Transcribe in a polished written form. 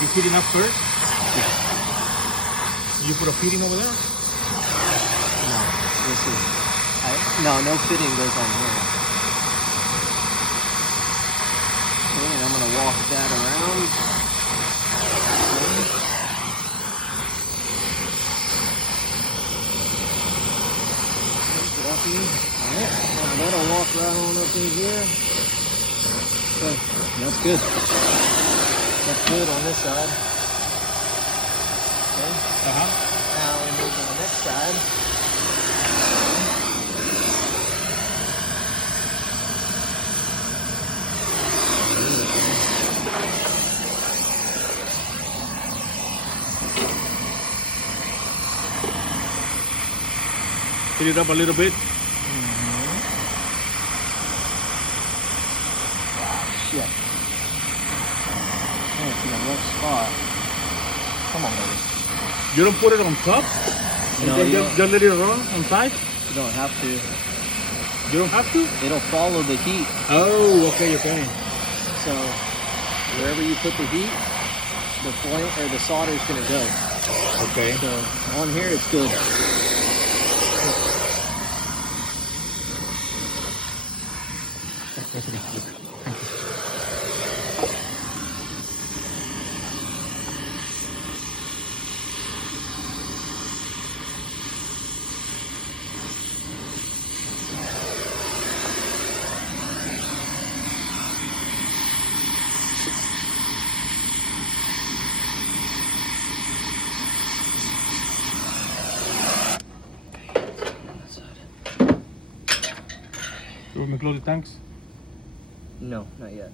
You fitting up first? Yeah. You put a fitting over there? No, this is... no fitting goes on here. Okay, and I'm going to walk that around. Alright, now that'll walk right on up in here. Okay, that's good. That's good on this side. Okay. Now we move to the next side. Hit it up a little bit. Shit. Oh, it's in the rough spot. Come on, baby. You don't put it on top? No, and you then just let it run on side? You don't have to. You don't have to? It'll follow the heat. Oh, okay. So wherever you put the heat, the flame or the solder is going to go. Okay. So on here, it's good. You want me to close the tanks? No, not yet.